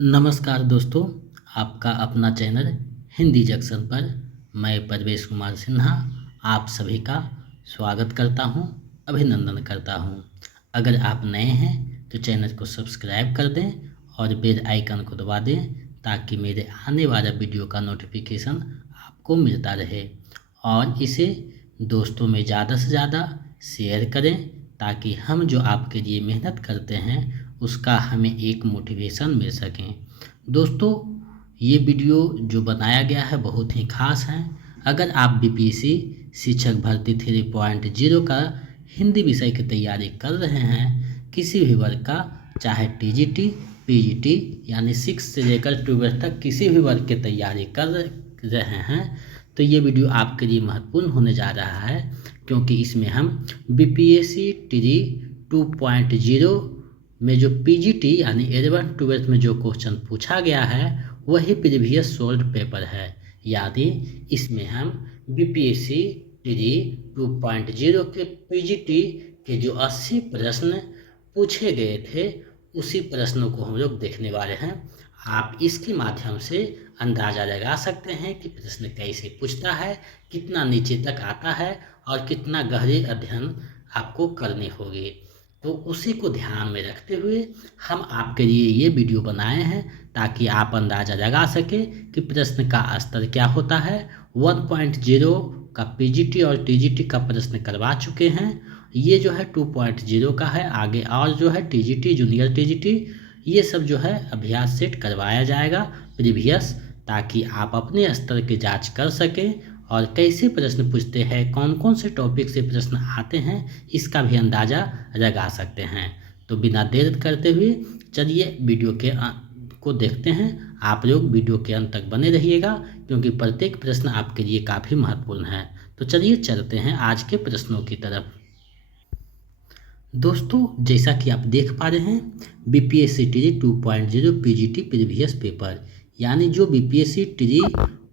नमस्कार दोस्तों, आपका अपना चैनल हिंदी जंक्शन पर मैं परवेश कुमार सिन्हा आप सभी का स्वागत करता हूं, अभिनंदन करता हूं। अगर आप नए हैं तो चैनल को सब्सक्राइब कर दें और बेल आइकन को दबा दें ताकि मेरे आने वाला वीडियो का नोटिफिकेशन आपको मिलता रहे। और इसे दोस्तों में ज़्यादा से ज़्यादा शेयर करें ताकि हम जो आपके लिए मेहनत करते हैं उसका हमें एक मोटिवेशन मिल सकें। दोस्तों, ये वीडियो जो बनाया गया है बहुत ही खास है। अगर आप बीपीएससी शिक्षक भर्ती 3.0 का हिंदी विषय की तैयारी कर रहे हैं, किसी भी वर्ग का, चाहे टीजीटी पीजीटी यानी 6 से लेकर 12 तक किसी भी वर्ग की तैयारी कर रहे हैं तो ये वीडियो आपके लिए महत्वपूर्ण होने जा रहा है, क्योंकि इसमें हम बीपीएससी टीजी 2.0 में जो पीजीटी यानी 11-12 में जो क्वेश्चन पूछा गया है वही प्रीवियस सोल्व्ड पेपर है। यानी इसमें हम बीपीएससी टीजी 2.0 के पीजीटी के जो 80 प्रश्न पूछे गए थे उसी प्रश्नों को हम लोग देखने वाले हैं। आप इसके माध्यम से अंदाज़ा लगा सकते हैं कि प्रश्न कैसे पूछता है, कितना नीचे तक आता है और कितना गहरे अध्ययन आपको करनी होगी। तो उसी को ध्यान में रखते हुए हम आपके लिए ये वीडियो बनाए हैं ताकि आप अंदाज़ा लगा सकें कि प्रश्न का स्तर क्या होता है। 1.0 का पीजीटी और टीजीटी का प्रश्न करवा चुके हैं, ये जो है 2.0 का है। आगे और जो है टीजीटी, जूनियर टीजीटी, ये सब जो है अभ्यास सेट करवाया जाएगा प्रीवियस, ताकि आप अपने स्तर की जांच कर सकें और कैसे प्रश्न पूछते हैं, कौन कौन से टॉपिक से प्रश्न आते हैं, इसका भी अंदाज़ा लगा सकते हैं। तो बिना देर करते हुए चलिए वीडियो के को देखते हैं। आप लोग वीडियो के अंत तक बने रहिएगा क्योंकि प्रत्येक प्रश्न आपके लिए काफ़ी महत्वपूर्ण है। तो चलिए चलते हैं आज के प्रश्नों की तरफ। दोस्तों, जैसा कि आप देख पा रहे हैं, BPSC TG 2.0 PGT previous paper, यानी जो बीपीएससी टीजी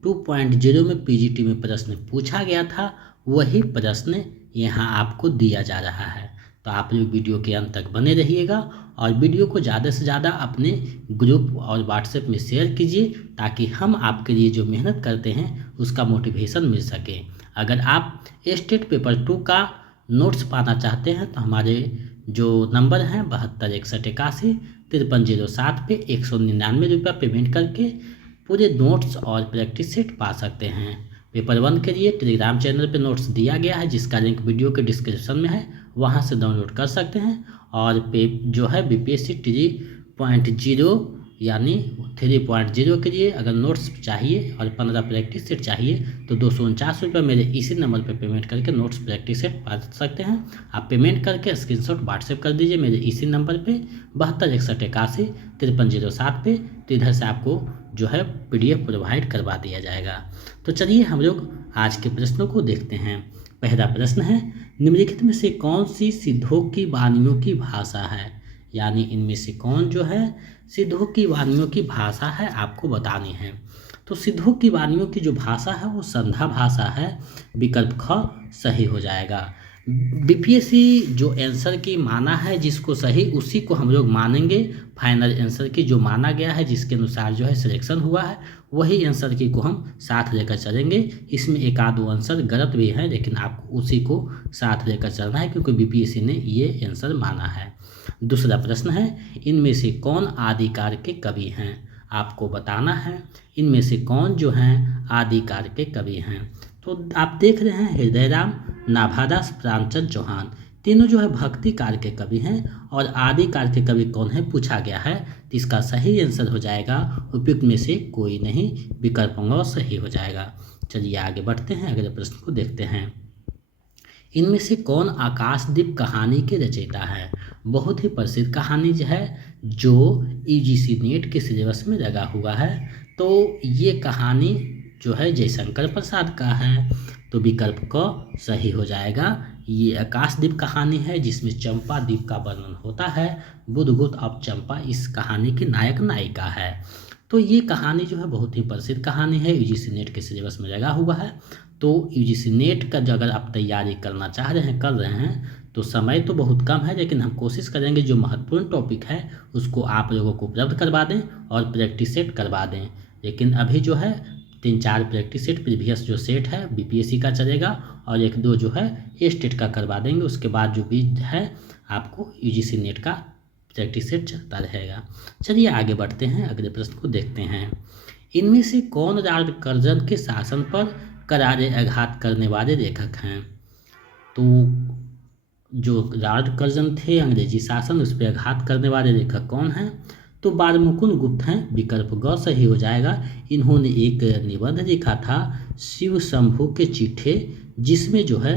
2.0 में पीजीटी में प्रश्न पूछा गया था वही प्रश्न यहाँ आपको दिया जा रहा है। तो आप लोग वीडियो के अंत तक बने रहिएगा और वीडियो को ज़्यादा से ज़्यादा अपने ग्रुप और व्हाट्सएप में शेयर कीजिए ताकि हम आपके लिए जो मेहनत करते हैं उसका मोटिवेशन मिल सके। अगर आप स्टेट पेपर 2 का नोट्स पाना चाहते हैं तो हमारे जो नंबर हैं 7281815307 पे 199 रुपया पेमेंट करके पूरे नोट्स और प्रैक्टिस सेट पा सकते हैं। पेपर 1 के लिए टेलीग्राम चैनल पे नोट्स दिया गया है जिसका लिंक वीडियो के डिस्क्रिप्शन में है, वहां से डाउनलोड कर सकते हैं। और पे जो है बीपीएससी टीजी 0.0 यानी 3.0 के लिए अगर नोट्स चाहिए और 15 प्रैक्टिस सेट चाहिए तो 249 रुपये मेरे इसी नंबर पर पेमेंट करके नोट्स प्रैक्टिस सेट पा सकते हैं। आप पेमेंट करके स्क्रीनशॉट व्हाट्सएप कर दीजिए मेरे इसी नंबर पे 7261815307 पे, तो इधर से आपको जो है पीडीएफ प्रोवाइड करवा दिया जाएगा। तो चलिए हम लोग आज के प्रश्नों को देखते हैं। पहला प्रश्न है, निम्नलिखित में से कौन सी सिद्धों की वाणियों की भाषा है, यानी इनमें से कौन जो है सिद्धों की वाणियों की भाषा है आपको बतानी है। तो सिद्धों की वाणियों की जो भाषा है वो संधा भाषा है, विकल्प ख सही हो जाएगा। बीपीएससी जो आंसर की माना है जिसको सही उसी को हम लोग मानेंगे। फाइनल आंसर की जो माना गया है जिसके अनुसार जो है सिलेक्शन हुआ है वही आंसर की को हम साथ लेकर चलेंगे। इसमें एक आध दो आंसर गलत भी है लेकिन आपको उसी को साथ लेकर चलना है क्योंकि बीपीएससी ने ये आंसर माना है। दूसरा प्रश्न है, इनमें से कौन आदिकाल के कवि हैं, आपको बताना है इनमें से कौन जो हैं आदिकाल के कवि हैं। तो आप देख रहे हैं हृदयराम, नाभादास, प्रेमचंद चौहान, तीनों जो है भक्ति काल के कवि हैं। और आदिकाल के कवि कौन है पूछा गया है, तो इसका सही आंसर हो जाएगा उपयुक्त में से कोई नहीं, विकल्प ग सही हो जाएगा। चलिए आगे बढ़ते हैं, अगले प्रश्न को देखते हैं। इनमें से कौन आकाशदीप कहानी के रचयिता है। बहुत ही प्रसिद्ध कहानी जो है जो यूजीसी नेट के सिलेबस में लगा हुआ है। तो ये कहानी जो है जयशंकर प्रसाद का है, तो विकल्प क सही हो जाएगा। ये आकाशदीप कहानी है जिसमें चंपा द्वीप का वर्णन होता है। बुधगुप्त और चंपा इस कहानी की नायक नायिका है। तो ये कहानी जो है बहुत ही प्रसिद्ध कहानी है, यूजीसी नेट के सिलेबस में लगा हुआ है। तो यूजीसी नेट का जो अगर आप तैयारी करना चाह रहे हैं कर रहे हैं तो समय तो बहुत कम है, लेकिन हम कोशिश करेंगे जो महत्वपूर्ण टॉपिक है उसको आप लोगों को उपलब्ध करवा दें और प्रैक्टिस सेट करवा दें। लेकिन अभी जो है 3-4 प्रैक्टिस सेट प्रीवियस जो सेट है बीपीएससी का चलेगा और 1-2 जो है स्टेट का करवा देंगे। उसके बाद जो भी है आपको यूजीसी नेट का प्रैक्टिस सेट चलता रहेगा। चलिए आगे बढ़ते हैं, अगले प्रश्न को देखते हैं। इनमें से कौन लॉर्ड कर्जन के शासन पर करारे आघात करने वाले लेखक हैं? तो जो लॉर्ड कर्जन थे अंग्रेजी शासन उस पर आघात करने वाले लेखक कौन हैं? तो बालमुकुंद गुप्त हैं, विकल्प ग सही हो जाएगा। इन्होंने एक निबंध लिखा था शिव शंभू के चिट्ठे, जिसमें जो है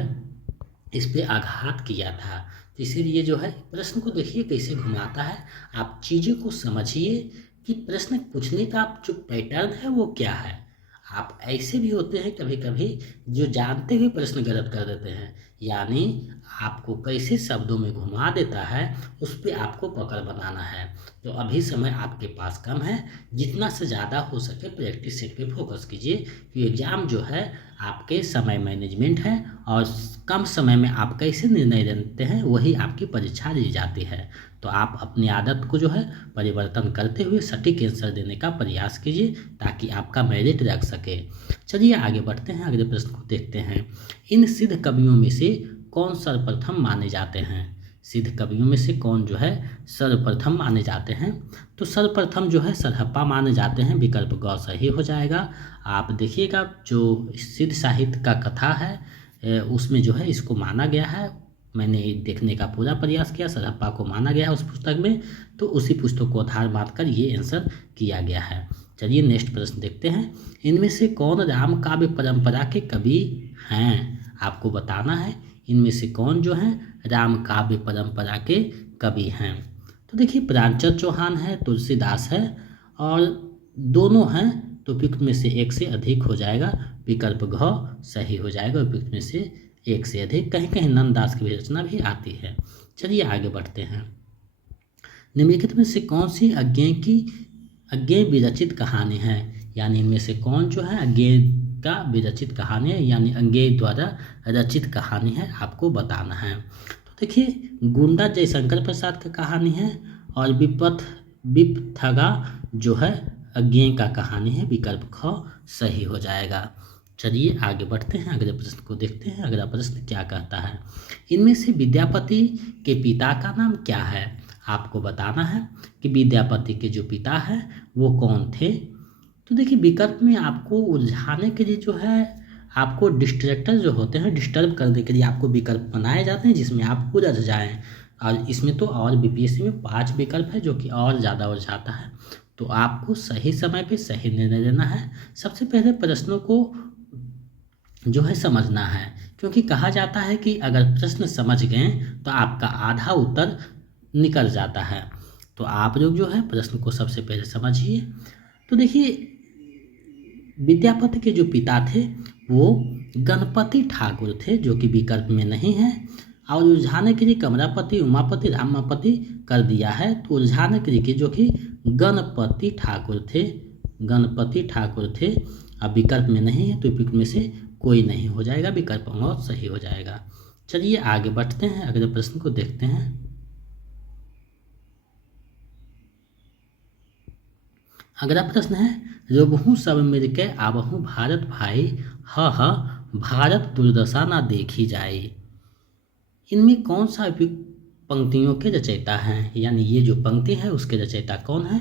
इस पे आघात किया था। तो इसीलिए जो है प्रश्न को देखिए कैसे घुमाता है, आप चीज़ों को समझिए कि प्रश्न पूछने का आप जो पैटर्न है वो क्या है। आप ऐसे भी होते हैं कभी कभी जो जानते हुए प्रश्न गलत कर देते हैं, यानी आपको कैसे शब्दों में घुमा देता है उस पर आपको पकड़ बनाना है। तो अभी समय आपके पास कम है, जितना से ज़्यादा हो सके प्रैक्टिस सेट पे फोकस कीजिए कि एग्ज़ाम जो है आपके समय मैनेजमेंट है और कम समय में आप कैसे निर्णय लेते हैं वही आपकी परीक्षा ली जाती है। तो आप अपनी आदत को जो है परिवर्तन करते हुए सटीक आंसर देने का प्रयास कीजिए ताकि आपका मेरिट रख सके। चलिए आगे बढ़ते हैं, अगले प्रश्न को देखते हैं। इन सिद्ध कवियों में से कौन सर्वप्रथम माने जाते हैं? सिद्ध कवियों में से कौन जो है सर्वप्रथम माने जाते हैं? तो सर्वप्रथम जो है सरहप्पा माने जाते हैं, विकल्प ग सही हो जाएगा। आप देखिएगा जो सिद्ध साहित्य का कथा है उसमें जो है इसको माना गया है। मैंने देखने का पूरा प्रयास किया, सरहप्पा को माना गया है उस पुस्तक में, तो उसी पुस्तक को आधार मानकर ये आंसर किया गया है। चलिए नेक्स्ट प्रश्न देखते हैं। इनमें से कौन राम काव्य परंपरा के कवि हैं? आपको बताना है इनमें से कौन जो है राम काव्य परंपरा के कवि हैं। तो देखिए प्राणचंद्र चौहान है, तुलसीदास है और दोनों हैं, तो उपयुक्त में से एक से अधिक हो जाएगा, विकल्प घ सही हो जाएगा। उपयुक्त में से एक से अधिक, कहीं कहीं नंददास की भी रचना भी आती है। चलिए आगे बढ़ते हैं। निम्नलिखित में से कौन सी अज्ञेय विरचित कहानी है? यानी इनमें से कौन जो है अज्ञेय का विरचित कहानी है, यानी अज्ञेय द्वारा रचित कहानी है, आपको बताना है। तो देखिए गुंडा जयशंकर प्रसाद का कहानी है और विपथगा जो है अज्ञेय का कहानी है, विकल्प ख सही हो जाएगा। चलिए आगे बढ़ते हैं, अगले प्रश्न को देखते हैं। अगला प्रश्न क्या कहता है? इनमें से विद्यापति के पिता का नाम क्या है? आपको बताना है कि विद्यापति के जो पिता हैं वो कौन थे। तो देखिए विकल्प में आपको उलझाने के लिए जो है आपको डिस्ट्रैक्टर जो होते हैं, डिस्टर्ब करने के लिए आपको विकल्प बनाए जाते हैं जिसमें आप उलझ जाएं। और इसमें तो और बीपीएससी में 5 विकल्प है जो कि और ज़्यादा उलझाता है। तो आपको सही समय पे सही निर्णय लेना है। सबसे पहले प्रश्नों को जो है समझना है, क्योंकि कहा जाता है कि अगर प्रश्न समझ गए तो आपका आधा उत्तर निकल जाता है। तो आप लोग जो है प्रश्न को सबसे पहले समझिए। तो देखिए विद्यापति के जो पिता थे वो गणपति ठाकुर थे, जो कि विकल्प में नहीं है। और उलझाने के लिए कमलापति, उमापति, रामापति कर दिया है। तो उलझाने के लिए जो कि गणपति ठाकुर थे, अब विकल्प में नहीं है तो विकल्प में से कोई नहीं हो जाएगा, विकल्प बहुत सही हो जाएगा। चलिए आगे बढ़ते हैं, अगले प्रश्न को देखते हैं। अगला प्रश्न है रोबहू सब मिलके आबहू भारत भाई, ह भारत दुर्दशा ना देखी जाए। इनमें कौन सा पंक्तियों के रचयिता हैं? यानी ये जो पंक्ति है उसके रचयिता कौन है?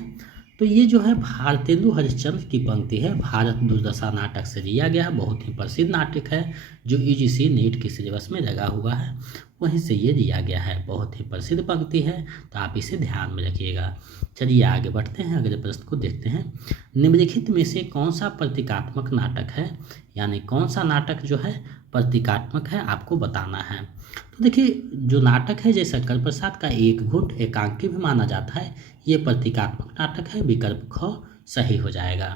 तो ये जो है भारतेंदु हरिश्चंद्र की पंक्ति है। भारत दुर्दशा नाटक से लिया गया, बहुत ही प्रसिद्ध नाटक है जो यूजीसी नीट के सिलेबस में लगा हुआ है, वहीं से ये लिया गया है। बहुत ही प्रसिद्ध पंक्ति है, तो आप इसे ध्यान में रखिएगा। चलिए आगे बढ़ते हैं, अगले प्रश्न को देखते हैं। निम्नलिखित में से कौन सा प्रतीकात्मक नाटक है? यानी कौन सा नाटक जो है प्रतीकात्मक है, आपको बताना है। तो देखिए जो नाटक है जय शंकर प्रसाद का एक घुंट एकांकी भी माना जाता है, ये प्रतीकात्मक नाटक है, विकल्प ख सही हो जाएगा।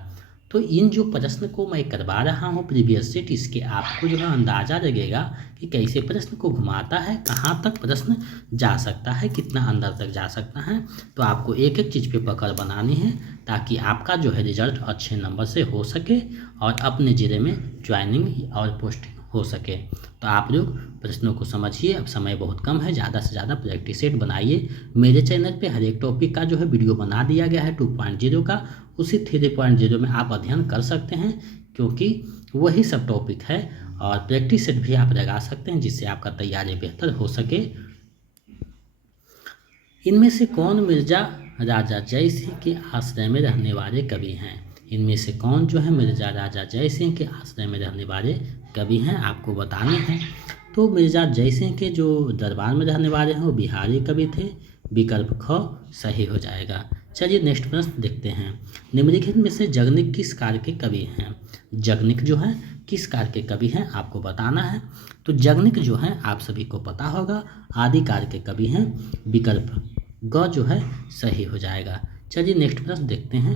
तो इन जो प्रश्न को मैं करवा रहा हूँ प्रीवियस सेट, इसके आपको जो है अंदाज़ा लगेगा कि कैसे प्रश्न को घुमाता है, कहाँ तक प्रश्न जा सकता है, कितना अंदर तक जा सकता है। तो आपको एक एक चीज़ पे पकड़ बनानी है ताकि आपका जो है रिजल्ट अच्छे नंबर से हो सके और अपने ज़िले में ज्वाइनिंग और पोस्टिंग हो सके। तो आप लोग प्रश्नों को समझिए, अब समय बहुत कम है, ज़्यादा से ज़्यादा प्रैक्टिस सेट बनाइए। मेरे चैनल पे हर एक टॉपिक का जो है वीडियो बना दिया गया है 2.0 का, उसी 3.0 में आप अध्ययन कर सकते हैं, क्योंकि वही सब टॉपिक है। और प्रैक्टिस सेट भी आप लगा सकते हैं, जिससे आपका तैयारी बेहतर हो सके। इनमें से कौन मिर्जा राजा जय सिंह के आश्रय में रहने वाले कवि हैं? इनमें से कौन जो है मिर्जा राजा जय सिंह के आश्रय में रहने वाले कवि हैं, आपको बताने हैं। तो मिर्जा जय सिंह के जो दरबार में रहने वाले हैं वो बिहारी कवि थे। विकल्प ख सही हो जाएगा। चलिए नेक्स्ट प्रश्न देखते हैं। निम्नलिखित में से जगनिक किस काल के कवि हैं? जगनिक जो है किस काल के कवि हैं, आपको बताना है। तो जगनिक जो है आप सभी को पता होगा, आदिकाल के कवि हैं। विकल्प ग जो है सही हो जाएगा। चलिए नेक्स्ट प्रश्न देखते हैं।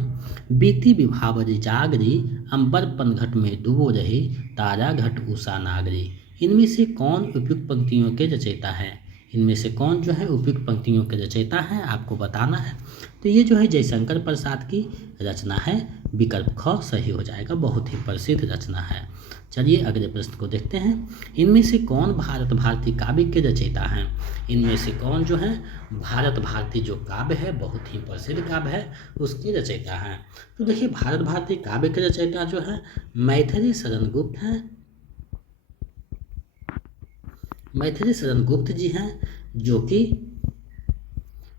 बीती विभावरी जागरी, अंबर पनघट में डूबो रही, तारा घट उषा नागरी। इनमें से कौन उपयुक्त पंक्तियों के रचयिता है? इनमें से कौन जो है उपयुक्त पंक्तियों के रचयिता है, आपको बताना है। तो ये जो है जयशंकर प्रसाद की रचना है। विकल्प ख सही हो जाएगा, बहुत ही प्रसिद्ध रचना है। चलिए अगले प्रश्न को देखते हैं। इनमें से कौन भारत भारती काव्य के रचयिता हैं? इनमें से कौन जो है भारत भारती जो काव्य है, बहुत ही प्रसिद्ध काव्य है, उसके रचयिता हैं। तो देखिए भारत भारती काव्य के रचयिता जो है मैथिली शरण गुप्त हैं। मैथिली शरण गुप्त जी हैं, जो कि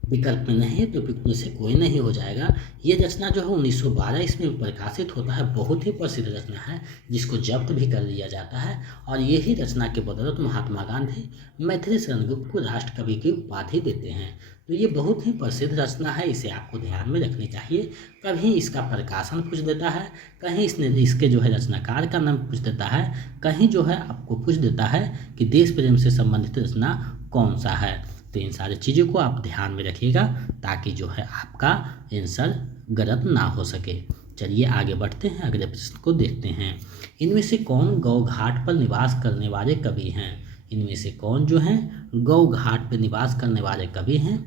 विकल्प में नहीं है, तो उपयुक्त में से कोई नहीं हो जाएगा। ये रचना जो है 1912 इसमें प्रकाशित होता है। बहुत ही प्रसिद्ध रचना है, जिसको जब्त भी कर लिया जाता है। और यही रचना के बदौलत महात्मा गांधी मैथिली शरण गुप्त को राष्ट्र कवि की उपाधि देते हैं। तो ये बहुत ही प्रसिद्ध रचना है, इसे आपको ध्यान में रखनी चाहिए। कहीं इसका प्रकाशन पूछ देता है, कहीं इसके जो है रचनाकार का नाम पूछ देता है, कहीं जो है आपको पूछ देता है कि देश प्रेम से संबंधित रचना कौन सा है। तो इन सारी चीज़ों को आप ध्यान में रखिएगा, ताकि जो है आपका आंसर गलत ना हो सके। चलिए आगे बढ़ते हैं, अगले प्रश्न को देखते हैं। इनमें से कौन गौ घाट पर निवास करने वाले कवि हैं? इनमें से कौन जो है गौ घाट पर निवास करने वाले कवि हैं?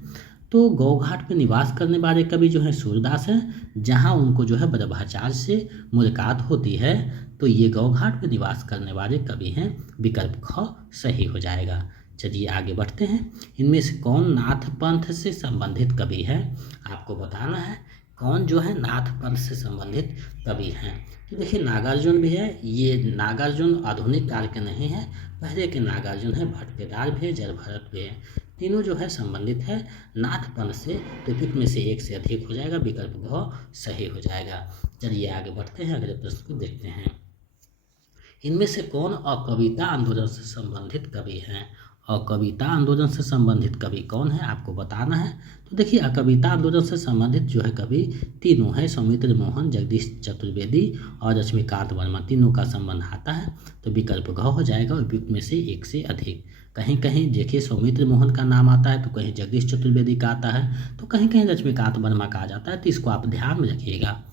तो गौ घाट पर निवास करने वाले कवि जो है सूरदास हैं, जहाँ उनको जो है बल्लभाचार्य से मुलाकात होती है। तो ये गौ घाट पर निवास करने वाले कवि हैं। विकल्प ख सही हो जाएगा। चलिए आगे बढ़ते हैं। इनमें से कौन नाथ पंथ से संबंधित कवि है, आपको बताना है। कौन जो है नाथ पंथ से संबंधित कवि हैं? तो देखिए नागार्जुन भी है। ये नागार्जुन आधुनिक काल के नहीं है, पहले के नागार्जुन है। भट्ट भी है, जलभरत भी है। तीनों जो है संबंधित है नाथ पंथ से। तो उपयुक्त में से एक से अधिक हो जाएगा। विकल्प भ सही हो जाएगा। चलिए आगे बढ़ते हैं, अगले प्रश्न को देखते हैं। इनमें से कौन अकविता आंदोलन से संबंधित कवि हैं? और कविता आंदोलन से संबंधित कवि कौन है, आपको बताना है। तो देखिए कविता आंदोलन से संबंधित जो है कवि तीनों है, सौमित्र मोहन, जगदीश चतुर्वेदी और लक्ष्मीकांत वर्मा। तीनों का संबंध आता है। तो विकल्प घ हो जाएगा, उपयुक्त में से एक से अधिक। कहीं कहीं देखिए सौमित्र मोहन का नाम आता है, तो कहीं जगदीश चतुर्वेदी का आता है, तो कहीं कहीं लक्ष्मीकांत वर्मा का आ जाता है। तो इसको आप ध्यान में रखिएगा।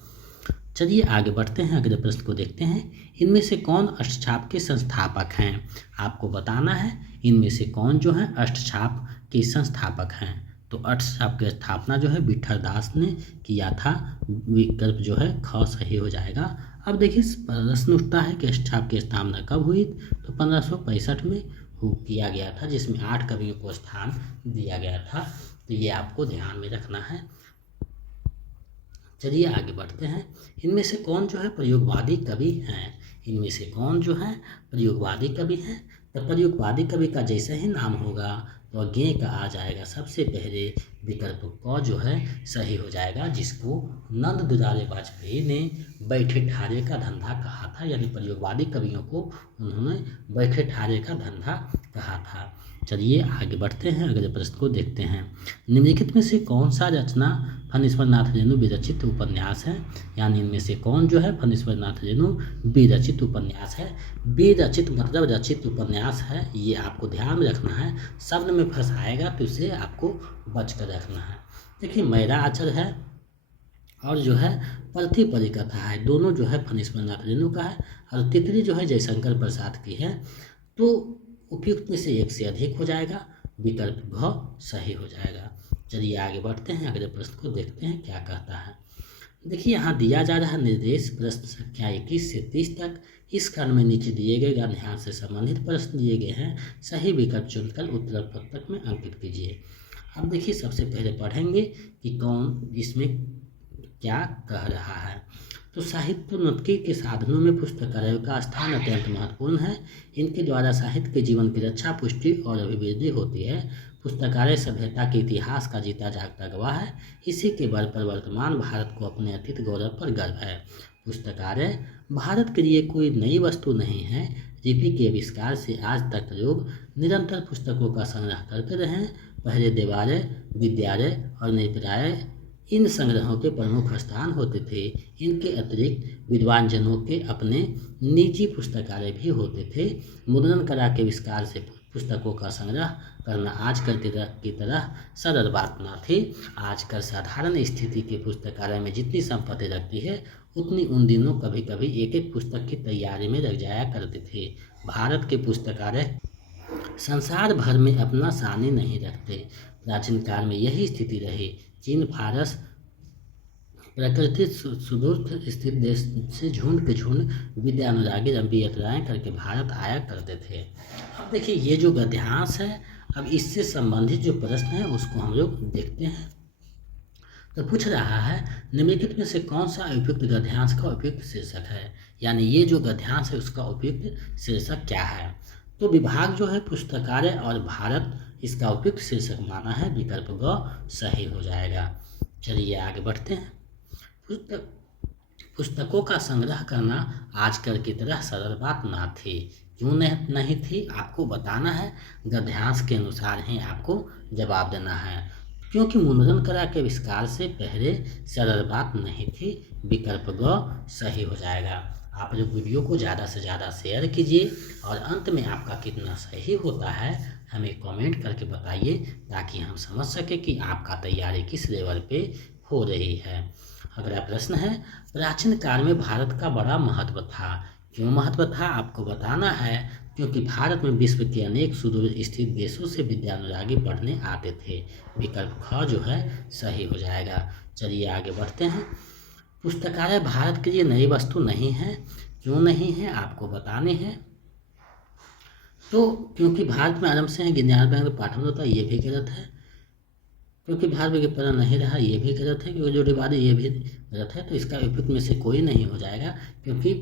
चलिए आगे बढ़ते हैं, अगले प्रश्न को देखते हैं। इनमें से कौन अष्टछाप के संस्थापक हैं, आपको बताना है। इनमें से कौन जो है अष्टछाप के संस्थापक हैं? तो अष्टछाप की स्थापना जो है विठल दास ने किया था। विकल्प जो है ख सही हो जाएगा। अब देखिए प्रश्न उठता है कि अष्टछाप की स्थापना कब हुई? तो 1565 में किया गया था, जिसमें 8 कवियों को स्थान दिया गया था। तो ये आपको ध्यान में रखना है। चलिए आगे बढ़ते हैं। इनमें से कौन जो है प्रयोगवादी कवि हैं? इनमें से कौन जो है प्रयोगवादी कवि हैं? तो प्रयोगवादी कवि का जैसा ही नाम होगा तो अज्ञेय का आ जाएगा सबसे पहले। विकल्प क जो है सही हो जाएगा, जिसको नंद दुलारे वाजपेयी ने बैठे ठारे का धंधा कहा था। यानी प्रयोगवादी कवियों को उन्होंने बैठे ठारे का धंधा कहा था। चलिए आगे बढ़ते हैं, अगले प्रश्न को देखते हैं। निम्नलिखित में से कौन सा रचना फणीश्वर नाथ रेणु विरचित उपन्यास है? यानी इनमें से कौन जो है फणीश्वर नाथ रेणु विरचित उपन्यास है? विरचित मतलब रचित उपन्यास है, ये आपको ध्यान में रखना है। शब्द में फंसाएगा तो इसे आपको बच कर रखना है। देखिए मैरा आचर है और जो है पर्थी परिकथा है, दोनों जो है फणीश्वर नाथ रेणु का है। और तितली जो है जयशंकर प्रसाद की है। तो उपयुक्त में से एक से अधिक हो जाएगा। विकल्प घ सही हो जाएगा। चलिए आगे बढ़ते हैं, अगले प्रश्न को देखते हैं क्या कहता है। देखिए यहाँ दिया जा रहा निर्देश प्रश्न संख्या 21 से 30 तक। इस क्रम में नीचे दिए गए गद्यांश से संबंधित प्रश्न दिए गए हैं। सही विकल्प चुनकर उत्तर पत्रक में अंकित कीजिए। अब देखिए सबसे पहले पढ़ेंगे कि कौन इसमें क्या कह रहा है। तो साहित्योन्नति के साधनों में पुस्तकालयों का स्थान अत्यंत महत्वपूर्ण है। इनके द्वारा साहित्य के जीवन की रक्षा, पुष्टि और अभिवृद्धि होती है। पुस्तकालय सभ्यता के इतिहास का जीता जागता गवाह है। इसी के बल पर वर्तमान भारत को अपने अतीत गौरव पर गर्व है। पुस्तकालय भारत के लिए कोई नई वस्तु नहीं है। लिपि के आविष्कार से आज तक लोग निरंतर पुस्तकों का संग्रह करते रहे हैं। पहले देवालय, विद्यालय और नृत्यालय इन संग्रहों के प्रमुख स्थान होते थे। इनके अतिरिक्त विद्वान जनों के अपने निजी पुस्तकालय भी होते थे। मुद्रण कला के आविष्कार से पुस्तकों का संग्रह करना आजकल की तरह सरल बात न थी। आजकल साधारण स्थिति के पुस्तकालय में जितनी संपत्ति लगती है, उतनी उन दिनों कभी कभी एक एक पुस्तक की तैयारी में लग जाया करते थे। भारत के पुस्तकालय संसार भर में अपना सानी नहीं रखते। प्राचीन काल में यही स्थिति रही। चीन, फारस प्रकृति सुदूर स्थित देश से झुंड के झुंड विद्यानुरागी लंबी यात्राएं करके भारत आया करते थे। अब देखिए ये जो गद्यांश है, अब इससे संबंधित जो प्रश्न है उसको हम लोग देखते हैं। तो पूछ रहा है निम्नलिखित में से कौन सा उपयुक्त गद्यांश का उपयुक्त शीर्षक है, यानी ये जो गद्यांश है उसका उपयुक्त शीर्षक क्या है। तो विभाग जो है पुस्तकालय और भारत, इसका उपयुक्त शीर्षक माना है विकल्प ग सही हो जाएगा। चलिए आगे बढ़ते हैं। पुस्तकों का संग्रह करना आजकल की तरह सरल बात ना थी। क्यों नहीं थी, आपको बताना है। गद्यांश के अनुसार ही आपको जवाब देना है। क्योंकि मुद्रण कला के आविष्कार से पहले सरल बात नहीं थी। विकल्प ग सही हो जाएगा। आप लोग वीडियो को ज़्यादा से ज़्यादा शेयर कीजिए और अंत में आपका कितना सही होता है हमें कमेंट करके बताइए, ताकि हम समझ सकें कि आपका तैयारी किस लेवल पे हो रही है। अगला प्रश्न है प्राचीन काल में भारत का बड़ा महत्व था। क्यों महत्व था, आपको बताना है। क्योंकि भारत में विश्व के अनेक सुदूर स्थित देशों से विद्यानुरागी पढ़ने आते थे। विकल्प ख जो है सही हो जाएगा। चलिए आगे बढ़ते हैं। पुस्तकालय भारत के लिए नई वस्तु नहीं है। क्यों नहीं है, आपको बताने हैं। तो क्योंकि भारत में आरंभ से ही ज्ञान में पाठन होता है, ये भी गलत है। क्योंकि भारत में पढ़ा नहीं रहा, ये भी गलत है। क्योंकि जो डिवाइड ये भी गलत है। तो इसका उपयुक्त में से कोई नहीं हो जाएगा। क्योंकि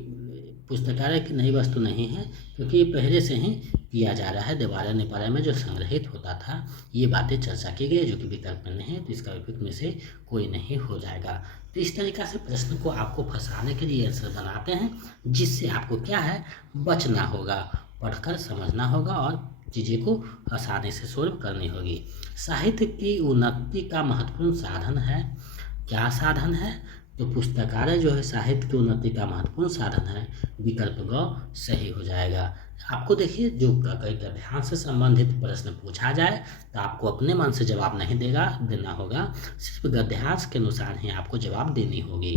पुस्तकालय की नई वस्तु नहीं है, क्योंकि ये पहले से ही किया जा रहा है। देवालय नेपालय में जो संग्रहित होता था, ये बातें चर्चा की गई जो कि विकल्प में नहीं है। तो इसका उपयुक्त में से कोई नहीं हो जाएगा। तो इस तरीक़ा से प्रश्न को आपको फंसाने के लिए आंसर बनाते हैं, जिससे आपको क्या है बचना होगा, पढ़कर समझना होगा और चीज़ें को आसानी से सोल्व करनी होगी। साहित्य की उन्नति का महत्वपूर्ण साधन है। क्या साधन है, तो पुस्तकालय जो है साहित्य की उन्नति का महत्वपूर्ण साधन है। विकल्प ग सही हो जाएगा। आपको देखिए जो गद्यांश से संबंधित प्रश्न पूछा जाए तो आपको अपने मन से जवाब नहीं देना होगा, सिर्फ गद्यांश के अनुसार ही आपको जवाब देनी होगी।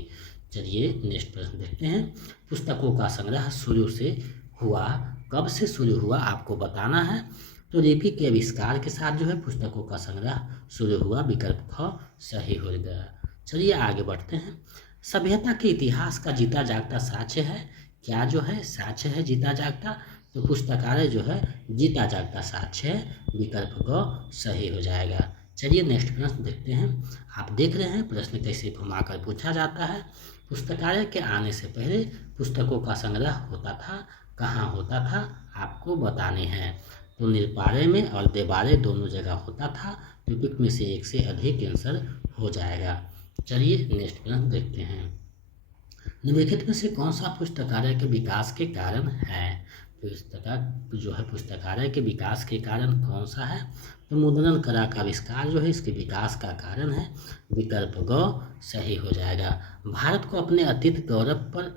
चलिए नेक्स्ट प्रश्न देखते हैं। पुस्तकों का संग्रह शुरू से हुआ, कब से शुरू हुआ, आपको बताना है। तो लिपि के आविष्कार के साथ जो है पुस्तकों का संग्रह शुरू हुआ। विकल्प ख सही हो गया। चलिए आगे बढ़ते हैं। सभ्यता के इतिहास का जीता जागता साक्ष्य है। क्या जो है साक्ष्य है जीता जागता, तो पुस्तकालय जो है जीता जागता साक्ष्य है। विकल्प ग सही हो जाएगा। चलिए नेक्स्ट प्रश्न देखते हैं। आप देख रहे हैं प्रश्न कैसे घुमाकर पूछा जाता है। पुस्तकालय के आने से पहले पुस्तकों का संग्रह होता था, कहाँ होता था, आपको बताने हैं। तो नृत्यालय में और देवालय दोनों जगह होता था। विकल्प में से एक से अधिक आंसर हो जाएगा। चलिए नेक्स्ट प्रश्न देखते हैं। निम्नलिखित में से कौन सा पुस्तकालय के विकास के कारण है। पुस्तकालय के विकास के कारण कौन सा है, तो मुद्रण कला का आविष्कार जो है इसके विकास का कारण है। विकल्प ग सही हो जाएगा। भारत को अपने अतीत गौरव पर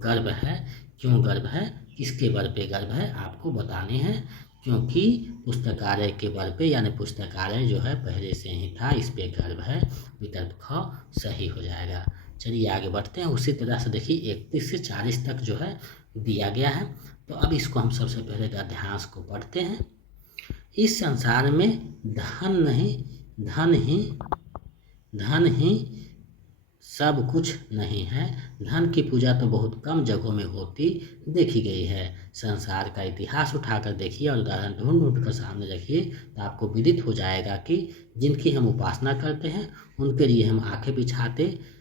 गर्व है। क्यों गर्व है, किसके बल पे गर्व है, आपको बताने हैं। क्योंकि पुस्तकालय के बल पे, यानी पुस्तकालय जो है पहले से ही था, इस पे गर्व है। विकल्प ख सही हो जाएगा। चलिए आगे बढ़ते हैं। उसी तरह से देखिए 31 से 40 तक जो है दिया गया है। तो अब इसको हम सबसे पहले गद्यांश को पढ़ते हैं। इस संसार में धन नहीं, धन ही सब कुछ नहीं है। धन की पूजा तो बहुत कम जगहों में होती देखी गई है। संसार का इतिहास उठाकर देखिए और उदाहरण ढूंढ ढूंढ कर सामने रखिए तो आपको विदित हो जाएगा कि जिनकी हम उपासना करते हैं उनके लिए हम आंखें बिछाते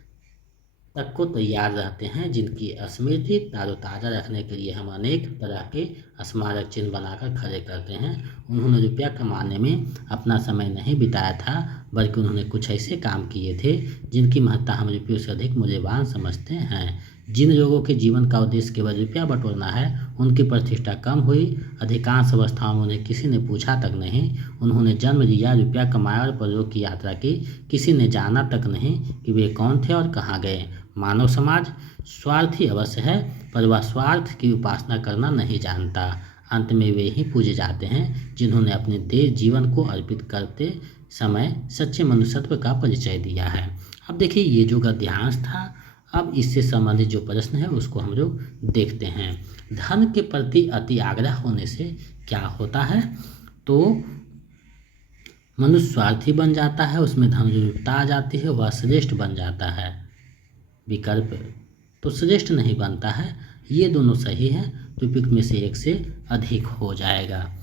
तक को तैयार रहते हैं, जिनकी स्मृति ताज़ा रखने के लिए हम अनेक तरह के स्मारक चिन्ह बनाकर खड़े करते हैं। उन्होंने रुपया कमाने में अपना समय नहीं बिताया था, बल्कि उन्होंने कुछ ऐसे काम किए थे जिनकी महत्ता हम रुपयों से अधिक मूल्यवान समझते हैं। जिन लोगों के जीवन का उद्देश्य केवल रुपया बटोरना है, उनकी प्रतिष्ठा कम हुई। अधिकांश अवस्थाओं में उन्हें किसी ने पूछा तक नहीं। उन्होंने जन्म लिया, रुपया कमाया और परलोक की यात्रा की। किसी ने जाना तक नहीं कि वे कौन थे और कहाँ गए। मानव समाज स्वार्थी अवश्य है, पर वह स्वार्थ की उपासना करना नहीं जानता। अंत में वे ही पूजे जाते हैं जिन्होंने अपने देश जीवन को अर्पित करते समय सच्चे मनुष्यत्व का परिचय दिया है। अब देखिए ये जो गद्यांश था, अब इससे संबंधित जो प्रश्न है उसको हम लोग देखते हैं। धन के प्रति अति आग्रह होने से क्या होता है? तो मनुष्य स्वार्थी बन जाता है, उसमें धन विविधता आ जाती है, वह श्रेष्ठ बन जाता है। विकल्प तो श्रेष्ठ नहीं बनता है। ये दोनों सही हैं तो विकल्प में से एक से अधिक हो जाएगा।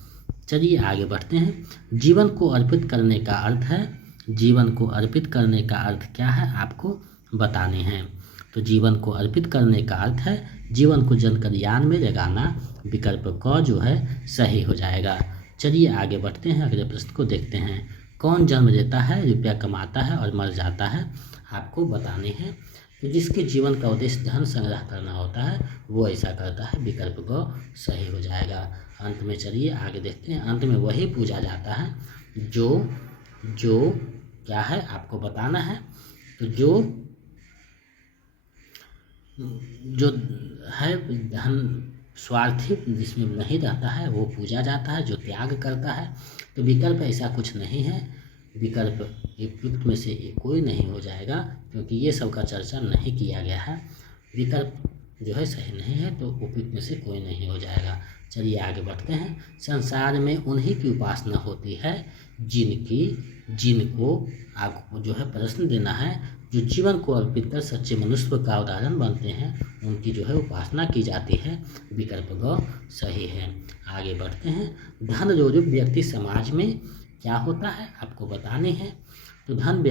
चलिए आगे बढ़ते हैं। जीवन को अर्पित करने का अर्थ है, जीवन को अर्पित करने का अर्थ क्या है आपको बताने हैं। तो जीवन को अर्पित करने का अर्थ है जीवन को जन कल्याण में लगाना। विकल्प क जो है सही हो जाएगा। चलिए आगे बढ़ते हैं, अगले प्रश्न को देखते हैं। कौन जन्म लेता है, रुपया कमाता है और मर जाता है, आपको बताने हैं। तो जिसके जीवन का उद्देश्य धन संग्रह करना होता है वो ऐसा करता है। विकल्प ग सही हो जाएगा। अंत में चलिए आगे देखते हैं। अंत में वही पूजा जाता है जो क्या है आपको बताना है। तो जो है धन स्वार्थी जिसमें नहीं रहता है वो पूजा जाता है, जो त्याग करता है। तो विकल्प ऐसा कुछ नहीं है। विकल्प उपयुक्त में से कोई नहीं हो जाएगा, क्योंकि ये सब का चर्चा नहीं किया गया है। विकल्प जो है सही नहीं है, तो उपयुक्त में से कोई नहीं हो जाएगा। चलिए आगे बढ़ते हैं। संसार में उन्हीं की उपासना होती है जिनको आपको जो है प्रश्न देना है, जो जीवन को अर्पित कर सच्चे मनुष्य का उदाहरण बनते हैं, उनकी जो है उपासना की जाती है। विकल्प ग सही है। आगे बढ़ते हैं। धन जो व्यक्ति समाज में क्या होता है आपको बताने हैं। तो धन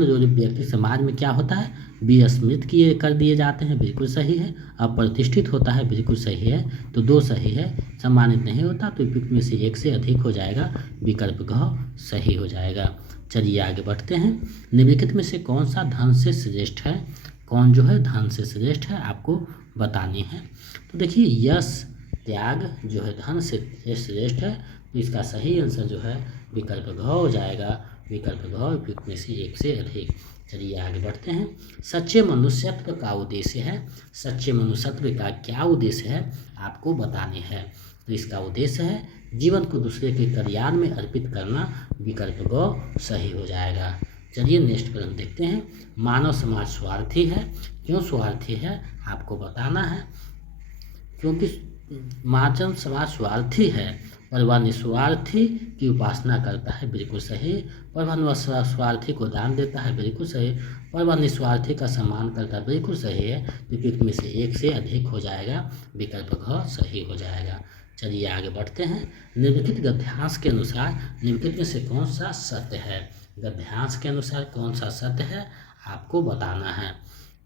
जो व्यक्ति समाज में क्या होता है, विस्मृत किए कर दिए जाते हैं, बिल्कुल सही है। अप्रतिष्ठित होता है, बिल्कुल सही है। तो दो सही है। सम्मानित नहीं होता तो उपयुक्त में से एक से अधिक हो जाएगा। विकल्प घ सही हो जाएगा। चलिए आगे बढ़ते हैं। निम्नलिखित में से कौन सा धन से श्रेष्ठ है, कौन जो है धन से श्रेष्ठ है आपको बतानी है। तो देखिए यश त्याग जो है धन से श्रेष्ठ है, तो इसका सही आंसर जो है विकल्प घ हो जाएगा। विकल्प घ उपयुक्त में से एक से अधिक। चलिए आगे बढ़ते हैं। सच्चे मनुष्यत्व का उद्देश्य है, सच्चे मनुष्यत्व का क्या उद्देश्य है आपको बताने हैं। तो इसका उद्देश्य है जीवन को दूसरे के कल्याण में अर्पित करना। विकल्प ग सही हो जाएगा। चलिए नेक्स्ट प्रश्न देखते हैं। मानव समाज स्वार्थी है, क्यों स्वार्थी है आपको बताना है। क्योंकि मानव समाज स्वार्थी है पर वह निस्वार्थी की उपासना करता है, बिल्कुल सही। पर वह स्वार्थी को दान देता है, बिल्कुल सही। पर वह निस्वार्थी का सम्मान करता है, बिल्कुल सही है। विकल्प में से एक से अधिक हो जाएगा। विकल्प घ सही हो जाएगा। चलिए आगे बढ़ते हैं। निम्नलिखित गद्यांश के अनुसार निम्नलिखित में से कौन सा सत्य है। गद्यांश के अनुसार कौन सा सत्य है आपको बताना है।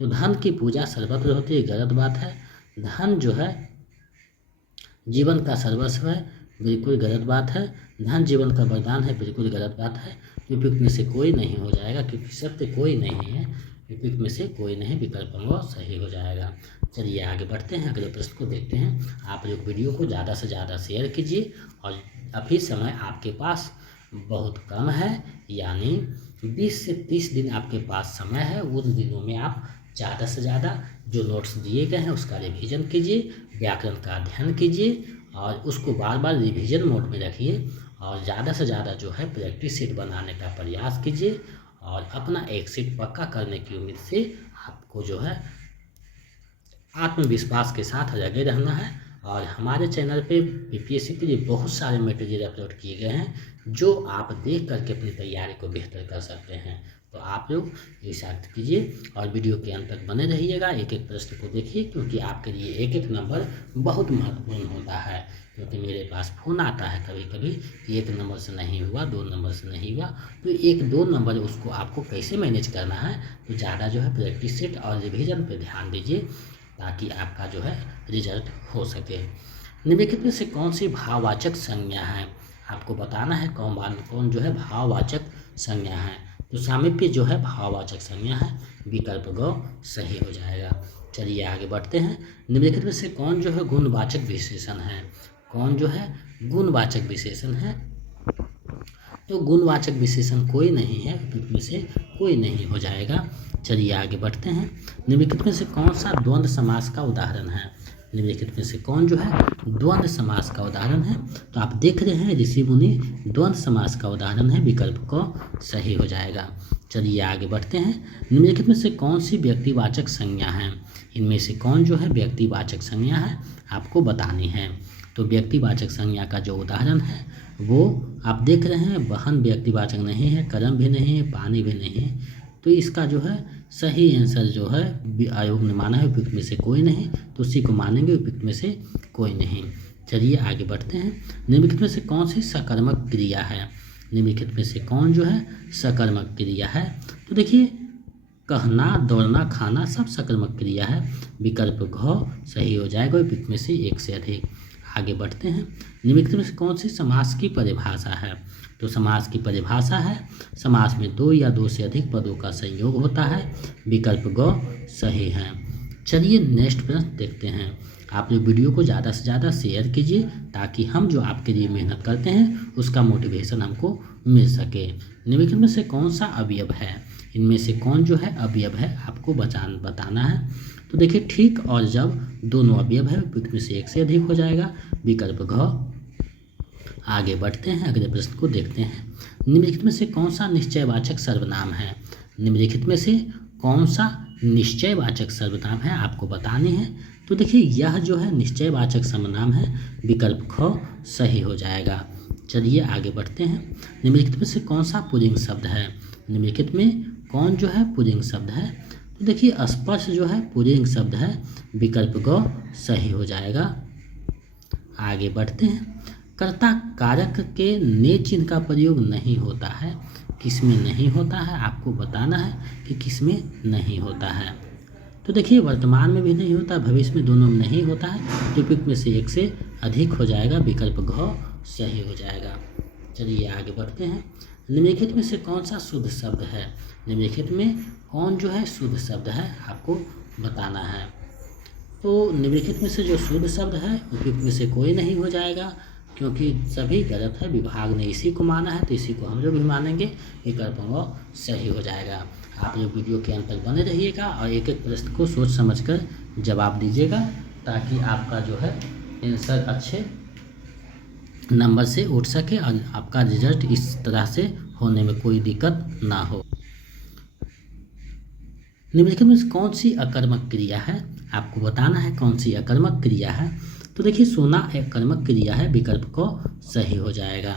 तो धन की पूजा सर्वत्र होती है, गलत बात है। धन जो है जीवन का सर्वस्व है, बिल्कुल गलत बात है। धन जीवन का वरदान है, बिल्कुल गलत बात है। उपयुक्त में से कोई नहीं हो जाएगा, क्योंकि सत्य कोई नहीं है। उपयुक्त में से कोई नहीं, विकल्प वो सही हो जाएगा। चलिए आगे बढ़ते हैं, अगले प्रश्न को देखते हैं। आप लोग वीडियो को ज़्यादा से ज़्यादा शेयर कीजिए। और अभी समय आपके पास बहुत कम है, यानी 20 से 30 दिन आपके पास समय है। उन दिनों में आप ज़्यादा से ज़्यादा जो नोट्स दिए गए हैं उसका रिवीजन कीजिए, व्याकरण का अध्ययन कीजिए और उसको बार बार रिवीजन मोड में रखिए। और ज़्यादा से ज़्यादा जो है प्रैक्टिस सीट बनाने का प्रयास कीजिए। और अपना एक सीट पक्का करने की उम्मीद से आपको जो है आत्मविश्वास के साथ लगे रहना है। और हमारे चैनल पे बीपीएससी के लिए बहुत सारे मटेरियल अपलोड किए गए हैं, जो आप देख करके अपनी तैयारी को बेहतर कर सकते हैं। तो आप लोग ऐसा कीजिए और वीडियो के अंत तक बने रहिएगा। एक एक प्रश्न को देखिए, क्योंकि आपके लिए एक एक नंबर बहुत महत्वपूर्ण होता है। क्योंकि मेरे पास फ़ोन आता है कभी कभी कि 1 नंबर से नहीं हुआ, 2 नंबर से नहीं हुआ, तो 1-2 नंबर उसको आपको कैसे मैनेज करना है। तो ज़्यादा जो है प्रैक्टिस सेट और रिवीजन पे ध्यान दीजिए, ताकि आपका जो है रिजल्ट हो सके। निम्नलिखित में से कौन सी भाववाचक संज्ञा है, आपको बताना है कौन जो है भाववाचक संज्ञा है। तो सामीप्य जो है भाववाचक संज्ञा है, विकल्प ग सही हो जाएगा। चलिए आगे बढ़ते हैं। निम्नलिखित में से कौन जो है गुणवाचक विशेषण है, कौन जो है गुणवाचक विशेषण है। तो गुणवाचक विशेषण कोई नहीं है, में से कोई नहीं हो जाएगा। चलिए आगे बढ़ते हैं। निम्नलिखित में से कौन सा द्वंद्व समास का उदाहरण है, निम्नलिखित में से कौन जो है द्वंद्व समास का उदाहरण है। तो आप देख रहे हैं ऋषि मुनि द्वंद्व समास का उदाहरण है, विकल्प को सही हो जाएगा। चलिए आगे बढ़ते हैं। निम्नलिखित में से कौन सी व्यक्तिवाचक संज्ञा है, इनमें से कौन जो है व्यक्तिवाचक संज्ञा है, आपको बतानी है। तो व्यक्तिवाचक संज्ञा का जो उदाहरण है वो आप देख रहे हैं, वाहन व्यक्तिवाचक नहीं है, कर्म भी नहीं है, पानी भी नहीं है। तो इसका जो है सही आंसर जो है आयोग ने माना है उपयुक्त में से कोई नहीं, तो उसी को मानेंगे, उपयुक्त में से कोई नहीं। चलिए आगे बढ़ते हैं। निम्नलिखित में से कौन सी सकर्मक क्रिया है, निम्नलिखित में से कौन जो है सकर्मक क्रिया है। तो देखिए कहना, दौड़ना, खाना सब सकर्मक क्रिया है, विकल्प घ सही हो जाएगा, उपयुक्त में से एक से अधिक। आगे बढ़ते हैं। निम्नलिखित में से कौन सी समास की परिभाषा है। तो समास की परिभाषा है समास में 2 या 2 से अधिक पदों का संयोग होता है, विकल्प ग सही है। चलिए नेक्स्ट प्रश्न देखते हैं। आप लोग वीडियो को ज़्यादा से ज़्यादा शेयर कीजिए, ताकि हम जो आपके लिए मेहनत करते हैं उसका मोटिवेशन हमको मिल सके। निम्नलिखित में से कौन सा अवयव है, इनमें से कौन जो है अवयव है, आपको बताना है। तो देखिए ठीक और जब दोनों अवयव है, उपयुक्त में से एक से अधिक हो जाएगा, विकल्प घ। आगे बढ़ते हैं, अगले प्रश्न को देखते हैं। निम्नलिखित में से कौन सा निश्चयवाचक सर्वनाम है, निम्नलिखित में से कौन सा निश्चयवाचक सर्वनाम है, आपको बताने हैं। तो देखिए यह जो है निश्चयवाचक सर्वनाम है, विकल्प ख सही हो जाएगा। चलिए आगे बढ़ते हैं। निम्नलिखित में से कौन सा पुल्लिंग शब्द है, निम्नलिखित में कौन जो है पुल्लिंग शब्द है। तो देखिए स्पर्श जो है पुल्लिंग शब्द है, विकल्प ग सही हो जाएगा। आगे बढ़ते हैं। कर्ता कारक के ने चिन्ह का प्रयोग नहीं होता है, किसमें नहीं होता है, आपको बताना है कि किसमें नहीं होता है। तो देखिए वर्तमान में भी नहीं होता, भविष्य में, दोनों में नहीं होता है, तो उपयुक्त में से एक से अधिक हो जाएगा, विकल्प घ सही हो जाएगा। चलिए आगे बढ़ते हैं। निम्नलिखित में से कौन सा शुद्ध शब्द है, निम्नलिखित में कौन जो है शुद्ध शब्द है, आपको बताना है। तो निम्नलिखित में से जो शुद्ध शब्द है उपयुक्त में से कोई नहीं हो जाएगा, क्योंकि सभी गलत है, विभाग ने इसी को माना है तो इसी को हम लोग भी मानेंगे, विकल्प वो सही हो जाएगा। आप लोग वीडियो के अंत तक बने रहिएगा और एक एक प्रश्न को सोच समझकर जवाब दीजिएगा, ताकि आपका जो है आंसर अच्छे नंबर से उठ सके और आपका रिजल्ट इस तरह से होने में कोई दिक्कत ना हो। निम्नलिखित में कौन सी अकर्मक क्रिया है, आपको बताना है कौन सी अकर्मक क्रिया है। तो देखिए सोना एक कर्मक क्रिया है, विकल्प को सही हो जाएगा।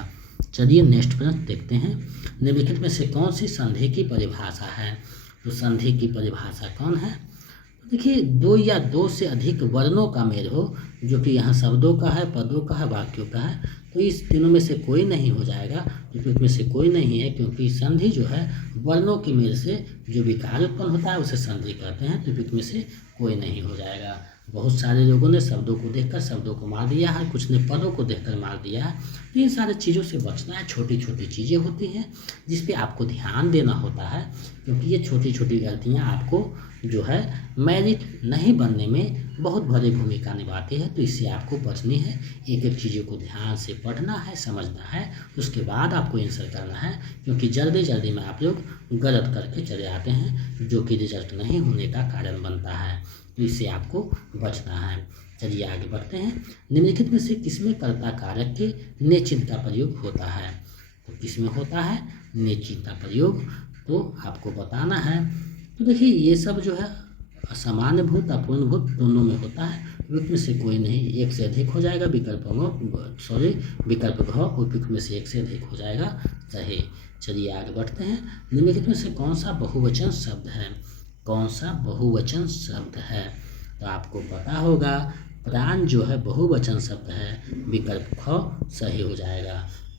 चलिए नेक्स्ट प्रश्न देखते हैं। निम्नलिखित में से कौन सी संधि की परिभाषा है, तो संधि की परिभाषा कौन है। तो देखिए 2 या 2 से अधिक वर्णों का मेल हो, जो कि यहाँ शब्दों का है, पदों का है, वाक्यों का है, तो इस तीनों में से कोई नहीं हो जाएगा, उपयुक्त में से कोई नहीं है, क्योंकि संधि जो है वर्णों के मेल से जो विकार उत्पन्न होता है उसे संधि कहते हैं, तो उपयुक्त में से कोई नहीं हो जाएगा। बहुत सारे लोगों ने शब्दों को देखकर शब्दों को मार दिया है, कुछ ने पदों को देखकर मार दिया है। तो इन सारी चीज़ों से बचना है, छोटी छोटी चीज़ें होती हैं जिस पे आपको ध्यान देना होता है, क्योंकि ये छोटी छोटी गलतियाँ आपको जो है मेरिट नहीं बनने में बहुत बड़ी भूमिका निभाती है। तो इससे आपको बचनी है, एक एक चीज़ों को ध्यान से पढ़ना है, समझना है, उसके बाद आपको आंसर करना है, क्योंकि जल्दी जल्दी में आप लोग गलत करके चले आते हैं, जो कि रिजल्ट नहीं होने का कारण बनता है। तो इससे आपको बचना है। चलिए आगे बढ़ते हैं। निम्नलिखित में से किसमें कर्ता कारक के ने चिन्ह का प्रयोग होता है, तो किसमें होता है ने चिन्ह का प्रयोग, तो आपको बताना है। तो देखिए ये सब जो है सामान्य भूत अपूर्ण भूत दोनों में होता है, उपयुक्त में से कोई नहीं, एक से अधिक हो जाएगा, विकल्प घ उपयुक्त में से एक से अधिक हो जाएगा सही। चलिए आगे बढ़ते हैं। निम्नलिखित में से कौन सा बहुवचन शब्द है? कौन सा बहुवचन शब्द है? तो आपको पता होगा प्राण जो है बहुवचन शब्द है, विकल्प ख सही हो जाएगा।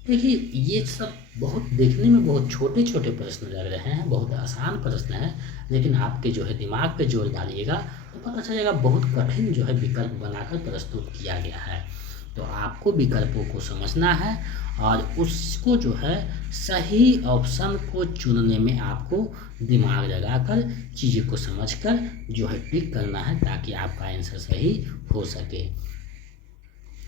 देखिए ये सब बहुत देखने में बहुत छोटे छोटे प्रश्न लग रहे हैं, बहुत आसान प्रश्न है, लेकिन आपके जो है दिमाग पे जोर डालिएगा तो पता चलेगा बहुत कठिन जो है विकल्प बनाकर प्रस्तुत किया गया है। तो आपको विकल्पों को समझना है और उसको जो है सही ऑप्शन को चुनने में आपको दिमाग लगाकर चीज़ों को समझकर जो है टिक करना है, ताकि आपका आंसर सही हो सके।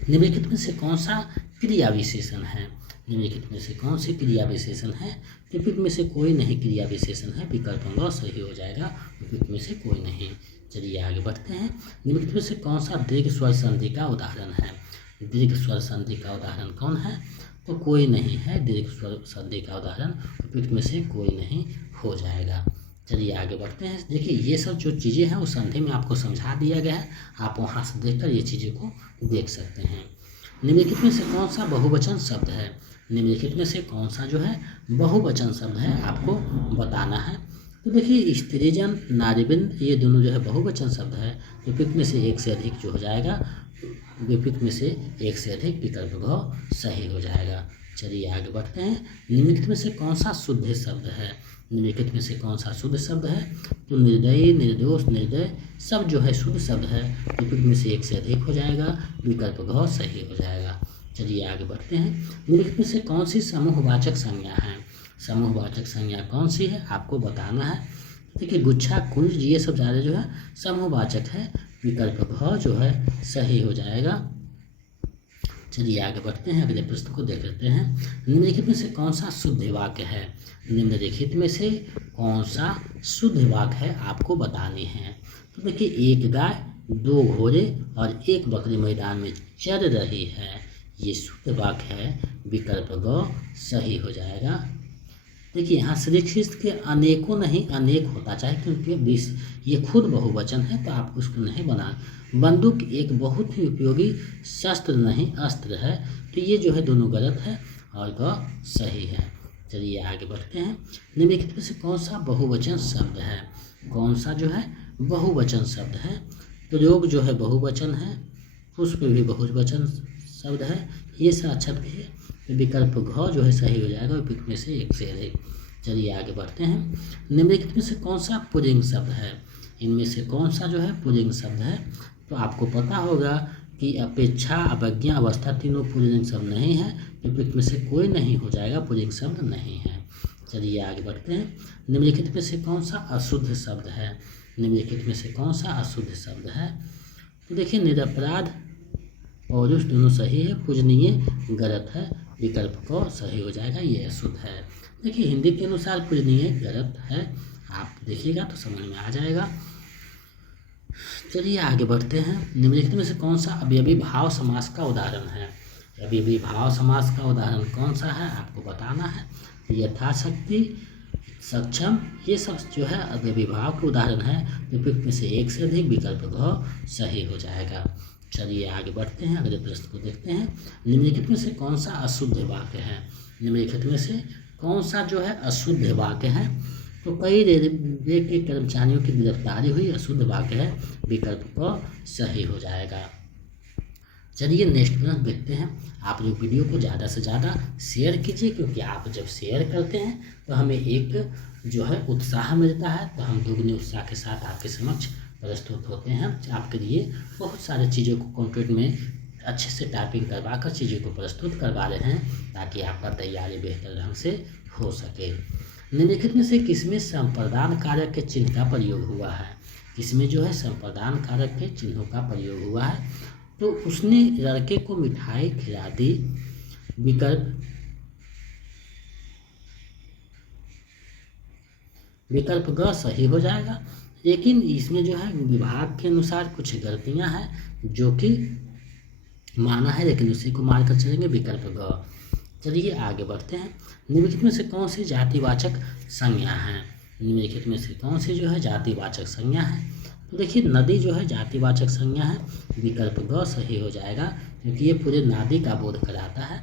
निम्नलिखित में से कौन सा क्रिया विशेषण है? निम्नलिखित में से कौन सी क्रिया विशेषण है? उपयुक्त में से कोई नहीं क्रिया विशेषण है, विकल्प ग सही हो जाएगा, उपयुक्त में से कोई नहीं। चलिए आगे बढ़ते हैं। निम्नलिखित में से कौन सा दीर्घ स्वर संधि का उदाहरण है? दीर्घ स्वर संधि का उदाहरण कौन है? तो कोई नहीं है दीर्घ स्वर संधि का उदाहरण, उपयुक्त में से कोई नहीं हो जाएगा। चलिए आगे बढ़ते हैं। देखिए ये सब जो चीज़ें हैं वो संधि में आपको समझा दिया गया है, आप वहाँ से देखकर ये चीज़ों को देख सकते हैं। निम्नलिखित में से कौन सा बहुवचन शब्द है? निम्नलिखित में से कौन सा जो है बहुवचन शब्द है आपको बताना है। तो देखिए स्त्रीजन, नारीवृंद, ये दोनों जो है बहुवचन शब्द है, उपयुक्त में से एक से अधिक जो हो जाएगा, उपयुक्त में से एक से अधिक, विकल्प घ सही हो जाएगा। चलिए आगे बढ़ते हैं। निम्नलिखित में से कौन सा शुद्ध शब्द है? निम्नलिखित में से कौन सा शुद्ध शब्द है? तो निर्दयी, निर्दोष, निर्दय सब जो है शुद्ध शब्द है, उपयुक्त में से एक से अधिक हो जाएगा, विकल्प घ सही हो जाएगा। चलिए आगे बढ़ते हैं। निम्नलिखित में से कौन सी समूहवाचक संज्ञा है? समूहवाचक संज्ञा कौन सी है आपको बताना है। देखिए गुच्छा, कुंज, ये सब ज़्यादा जो है समूहवाचक है, विकल्प घ जो है सही हो जाएगा। चलिए आगे बढ़ते हैं, अगले प्रश्न को देख लेते हैं। निम्नलिखित में से कौन सा शुद्ध वाक्य है? निम्नलिखित में से कौन सा शुद्ध वाक्य है आपको बतानी है। तो देखिए एक गाय, दो घोड़े और एक बकरी मैदान में चर रही है, ये शुद्ध वाक्य है, विकल्प ग सही हो जाएगा। देखिए यहाँ श्री कृष्ण के अनेकों नहीं अनेक होता चाहिए, क्योंकि ये खुद बहुवचन है तो आप उसको नहीं बना। बंदूक एक बहुत ही उपयोगी शस्त्र नहीं अस्त्र है, तो ये जो है दोनों गलत है और ग सही है। चलिए आगे बढ़ते हैं। निम्नलिखित में से कौन सा बहुवचन शब्द है? कौन सा जो है बहुवचन शब्द है? प्रयोग जो है बहुवचन है, पुष्प भी बहुवचन शब्द है, ये साक्षर भी है, विकल्प घ जो है सही हो जाएगा, उपयुक्त में से एक से अधिक। चलिए आगे बढ़ते हैं। निम्नलिखित में से कौन सा पुल्लिंग शब्द है? इनमें से कौन सा जो है पुल्लिंग शब्द है? तो आपको पता होगा कि अपेक्षा, अवज्ञा, अवस्था तीनों पुल्लिंग शब्द नहीं है, उपयुक्त में से कोई नहीं हो जाएगा, पुल्लिंग शब्द नहीं है। चलिए आगे बढ़ते हैं। निम्नलिखित में से कौन सा अशुद्ध शब्द है? निम्नलिखित में से कौन सा अशुद्ध शब्द है? तो देखिए निरपराध और उस दोनों सही है, पूजनीय गलत है, विकल्प को सही हो जाएगा, ये अशुद्ध है। देखिए हिंदी के अनुसार पूजनीय गलत है, आप देखिएगा तो समझ में आ जाएगा। चलिए आगे बढ़ते हैं। निम्नलिखित में से कौन सा अवयवी भाव समास का उदाहरण है? अवयवी भाव समास का उदाहरण कौन सा है आपको बताना है। यथाशक्ति, सक्षम, ये सब जो है अवयवी भाव के उदाहरण है, उपयुक्त में से एक से अधिक, विकल्प घ सही हो जाएगा। चलिए आगे बढ़ते हैं, अगले प्रश्न को देखते हैं। निम्नलिखित में से कौन सा अशुद्ध वाक्य है? निम्नलिखित में से कौन सा जो है अशुद्ध वाक्य है? तो कई रेलवे के कर्मचारियों की गिरफ्तारी हुई, अशुद्ध वाक्य है, विकल्प क सही हो जाएगा। चलिए नेक्स्ट प्रश्न देखते हैं। आप लोग वीडियो को ज़्यादा से ज़्यादा शेयर कीजिए, क्योंकि आप जब शेयर करते हैं तो हमें एक जो है उत्साह मिलता है, तो हम दोगुने उत्साह के साथ आपके समक्ष प्रस्तुत होते हैं। आपके लिए बहुत सारे चीज़ों को कंटेंट में अच्छे से टाइपिंग करवा कर चीज़ों को प्रस्तुत करवा रहे हैं, ताकि आपका तैयारी बेहतर ढंग से हो सके। निम्नलिखित में से किसमें संप्रदान कारक के चिन्ह का प्रयोग हुआ है? किसमें जो है संप्रदान कारक के चिन्हों का प्रयोग हुआ है? तो उसने लड़के को मिठाई खिला दी, विकल्प ग सही हो जाएगा। लेकिन इसमें जो है विभाग के अनुसार कुछ गलतियां हैं जो कि माना है, लेकिन उसी को मानकर चलेंगे, विकल्प ग। चलिए आगे बढ़ते हैं। निम्नलिखित में से कौन सी जातिवाचक संज्ञा है? निम्नलिखित में से कौन सी जो है जातिवाचक संज्ञा है? तो देखिए नदी जो है जातिवाचक संज्ञा है, विकल्प ग सही हो जाएगा क्योंकि ये पूरे नादि का बोध कराता है।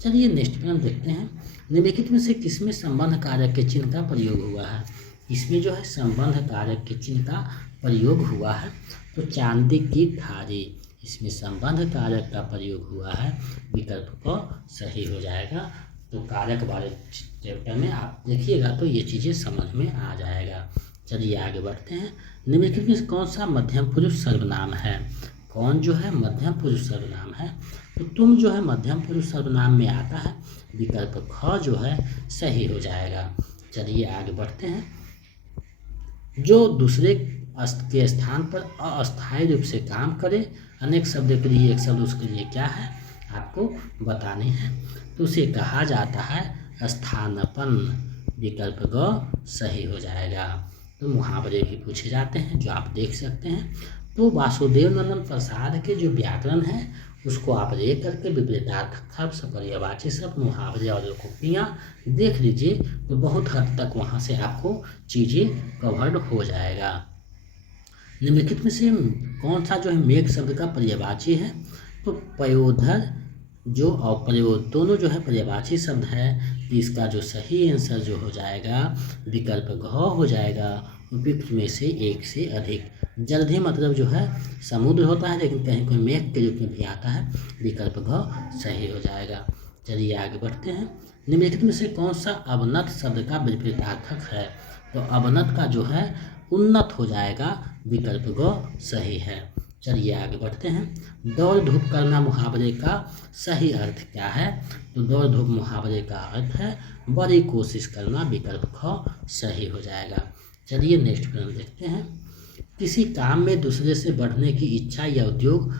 चलिए नेक्स्ट में हम देखते हैं, निम्नलिखित में से किसमें संबंध कारक के चिन्ह का प्रयोग हुआ है। इसमें जो है संबंध कारक के चिन्ह का प्रयोग हुआ है, तो चांदी की थारी, इसमें संबंध कारक का प्रयोग हुआ है, विकल्प को सही हो जाएगा। तो कारक वाले चैप्टर में आप देखिएगा तो ये चीज़ें समझ में आ जाएगा। चलिए आगे बढ़ते हैं, निम्नलिखित में कौन सा मध्यम पुरुष सर्वनाम है। कौन जो है मध्यम पुरुष सर्वनाम है, तो तुम जो है मध्यम पुरुष सर्वनाम में आता है, विकल्प ख जो है सही हो जाएगा। चलिए आगे बढ़ते हैं, जो दूसरे के स्थान पर अस्थायी रूप से काम करे, अनेक शब्द के लिए एक शब्द उसके लिए क्या है आपको बताने हैं, तो उसे कहा जाता है स्थानापन्न, विकल्प ग सही हो जाएगा। तो मुहावरे भी पूछे जाते हैं जो आप देख सकते हैं। तो वासुदेव नंदन प्रसाद के जो व्याकरण है उसको आप देख करके विपरीतार्थक शब्द, सपर्यायवाची शब्द, मुहावरे और लोकोक्तियाँ देख लीजिए, तो बहुत हद तक वहाँ से आपको चीज़ें कवर्ड हो जाएगा। निम्नलिखित में से कौन सा जो है मेघ शब्द का पर्यायवाची है, तो पयोधर जो और प्रयोग दोनों जो है पर्यायवाची शब्द है, तो इसका जो सही आंसर जो हो जाएगा विकल्प घ हो जाएगा। उपयुक्त में से एक से अधिक, जलधि मतलब जो है समुद्र होता है, लेकिन कहीं कोई मेघ के रूप में भी आता है, विकल्प घ सही हो जाएगा। चलिए आगे बढ़ते हैं, निम्नलिखित में से कौन सा अवनत शब्द का विपरीतार्थक है, तो अवनत का जो है उन्नत हो जाएगा, विकल्प ग सही है। चलिए आगे बढ़ते हैं, दौड़ धूप करना मुहावरे का सही अर्थ क्या है, तो दौड़ धूप मुहावरे का अर्थ है बड़ी कोशिश करना, विकल्प ख सही हो जाएगा। चलिए नेक्स्ट प्रश्न देखते हैं, किसी काम में दूसरे से बढ़ने की इच्छा या उद्योग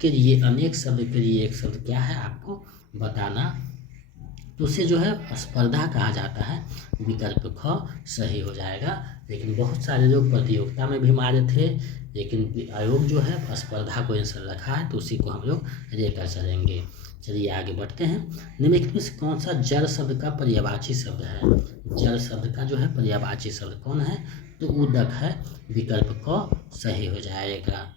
के लिए अनेक शब्द के लिए एक शब्द क्या है आपको बताना, तो उसे जो है स्पर्धा कहा जाता है, विकल्प ख सही हो जाएगा। लेकिन बहुत सारे लोग प्रतियोगिता में भी मारे थे, लेकिन आयोग जो है स्पर्धा को आंसर रखा है, तो उसी को हम लोग लेकर चलेंगे। चलिए आगे बढ़ते हैं, निम्नलिखित में से कौन सा जल शब्द का पर्यायवाची शब्द है, जल शब्द का जो है पर्यायवाची शब्द कौन है, तो उदक है, विकल्प क सही हो जाएगा।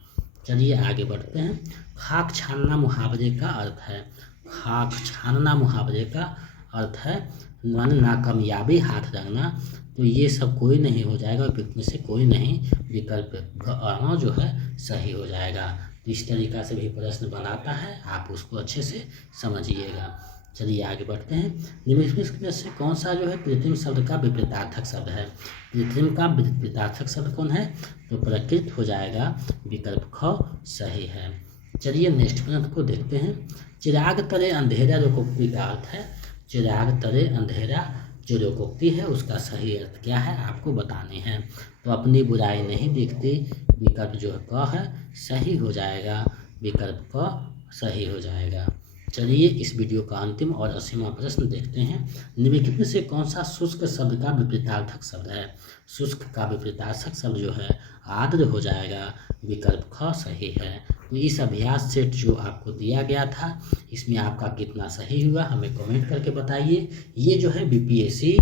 चलिए आगे बढ़ते हैं, खाक छानना मुहावरे का अर्थ है, खाक छानना मुहावरे का अर्थ है माने नाकामयाबी हाथ रंगना, तो ये सब कोई नहीं हो जाएगा, में से कोई नहीं, विकल्प घ जो है सही हो जाएगा। तो इस तरीका से भी प्रश्न बनाता है, आप उसको अच्छे से समझिएगा। चलिए आगे बढ़ते हैं, निम्नलिखित में से कौन सा जो है कृत्रिम शब्द का विपरीतार्थक शब्द है, कृत्रिम का विपरीतार्थक शब्द कौन है, तो प्रकृत हो जाएगा, विकल्प ख सही है। चलिए नेक्स्ट प्रश्न को देखते हैं, चिराग तले अंधेरा लोकोक्ति का अर्थ है, चिराग तले अंधेरा जो लोकोक्ति है उसका सही अर्थ क्या है आपको बताने हैं, तो अपनी बुराई नहीं दिखती, विकल्प जो है क है सही हो जाएगा, विकल्प क सही हो जाएगा। चलिए इस वीडियो का अंतिम और 80वां प्रश्न देखते हैं, निम्नलिखित में से कौन सा शुष्क शब्द का विपरीतार्थक शब्द है, शुष्क का विपरीतार्थक शब्द जो है आर्द्र हो जाएगा, विकल्प ख सही है। तो इस अभ्यास सेट जो आपको दिया गया था, इसमें आपका कितना सही हुआ हमें कमेंट करके बताइए। ये जो है बीपीएससी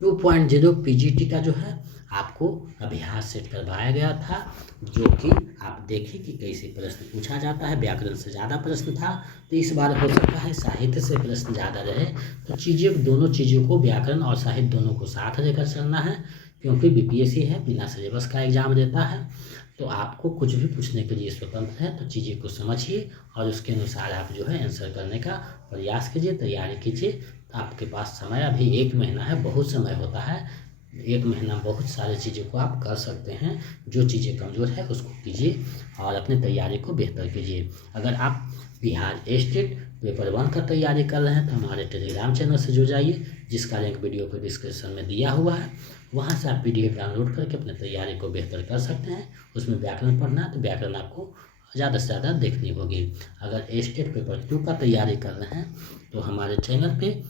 2.0 पीजीटी का जो है आपको अभ्यास सेट करवाया गया था, जो कि आप देखें कि कैसे प्रश्न पूछा जाता है। व्याकरण से ज़्यादा प्रश्न था, तो इस बार हो सकता है साहित्य से प्रश्न ज़्यादा रहे, तो दोनों चीज़ों को, व्याकरण और साहित्य दोनों को साथ लेकर चलना है, क्योंकि बीपीएससी है, बिना सिलेबस का एग्जाम देता है, तो आपको कुछ भी पूछने के लिए स्वतंत्र है। तो चीज़ें को समझिए और उसके अनुसार आप जो है आंसर करने का प्रयास कीजिए, तैयारी कीजिए। आपके पास समय अभी 1 महीना है, बहुत समय होता है, 1 महीना बहुत सारी चीज़ों को आप कर सकते हैं। जो चीज़ें कमज़ोर है उसको कीजिए और अपनी तैयारी को बेहतर कीजिए। अगर आप बिहार स्टेट पेपर 1 का तैयारी कर रहे हैं तो हमारे टेलीग्राम चैनल से जुड़ जाइए, जिसका लिंक वीडियो को डिस्क्रिप्शन में दिया हुआ है। वहाँ से आप PDF डाउनलोड करके अपनी तैयारी को बेहतर कर सकते हैं। उसमें व्याकरण पढ़ना है तो व्याकरण आपको ज़्यादा से ज़्यादा देखनी होगी। अगर स्टेट पेपर 2 का तैयारी कर रहे हैं तो हमारे चैनल पे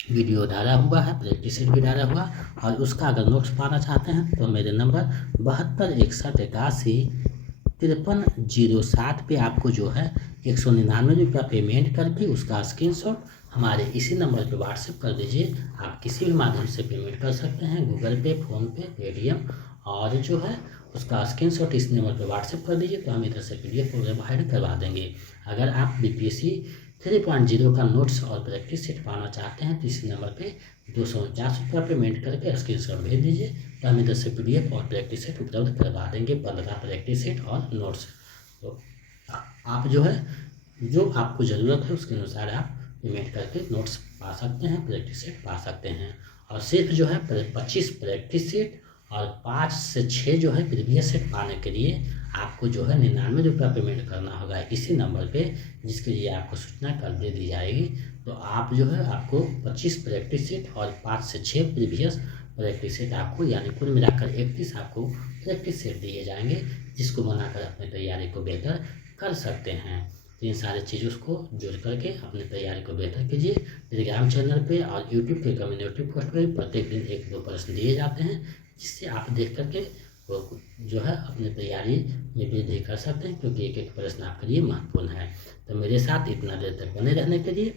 वीडियो डाला हुआ है, प्रैक्टिस सेट भी डाला हुआ, और उसका अगर नोट्स पाना चाहते हैं तो मेरे नंबर 7261815307 पे आपको जो है 199 रुपया पेमेंट करके उसका स्क्रीनशॉट हमारे इसी नंबर पे व्हाट्सएप कर दीजिए। आप किसी भी माध्यम से पेमेंट कर सकते हैं, गूगल पे, फ़ोनपे, पेटीएम, और जो है उसका स्क्रीनशॉट इस नंबर पे व्हाट्सएप कर दीजिए, तो हम इधर से PDF प्रोवाइड करवा देंगे। अगर आप BPSC 3.0 का नोट्स और प्रैक्टिस सेट पाना चाहते हैं तो इसी नंबर पे 249 रुपया पेमेंट करके स्क्रीनशॉट भेज दीजिए, तो हम इधर से PDF और प्रैक्टिस सेट उपलब्ध करवा देंगे, 15 प्रैक्टिस सेट और नोट्स। तो आप जो है जो आपको ज़रूरत है उसके अनुसार आप पेमेंट करके नोट्स पा सकते हैं, प्रैक्टिस सेट पा सकते हैं। और सिर्फ जो है 25 प्रैक्टिस सेट और 5 से 6 जो है प्रीवियस सेट पाने के लिए आपको जो है 99 रुपया पेमेंट करना होगा इसी नंबर पे, जिसके लिए आपको सूचना कल दे दी जाएगी। तो आप जो है आपको 25 प्रैक्टिस सेट और 5 से 6 प्रीवियस प्रैक्टिस सेट आपको, यानी कुल मिलाकर 31 आपको प्रैक्टिस सेट दिए जाएंगे, जिसको बनाकर अपनी तैयारी को बेहतर कर सकते हैं। तो इन सारी चीज़ों को जोड़ करके अपनी तैयारी को बेहतर कीजिए। टेलीग्राम चैनल पे और यूट्यूब के कम्युनिटी पोस्ट पे प्रत्येक दिन 1-2 प्रश्न दिए जाते हैं, जिससे आप देख करके वो जो है अपनी तैयारी में वृद्धि कर सकते हैं, क्योंकि एक एक प्रश्न आपके लिए महत्वपूर्ण है। तो मेरे साथ इतना देर तक बने रहने के लिए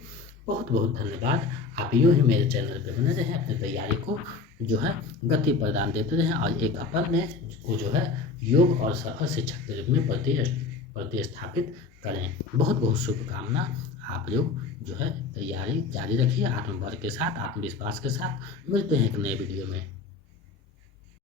बहुत बहुत धन्यवाद। आप यूँ ही मेरे चैनल पर बने रहें, अपनी तैयारी को जो है गति प्रदान देते रहें और एक अपने को जो है योग और सफल शिक्षक के रूप में प्रतिस्थापित करें। बहुत बहुत शुभकामना। आप लोग जो है तैयारी जारी रखिए, आत्मबल के साथ, आत्मविश्वास के साथ। मिलते हैं एक नए वीडियो में।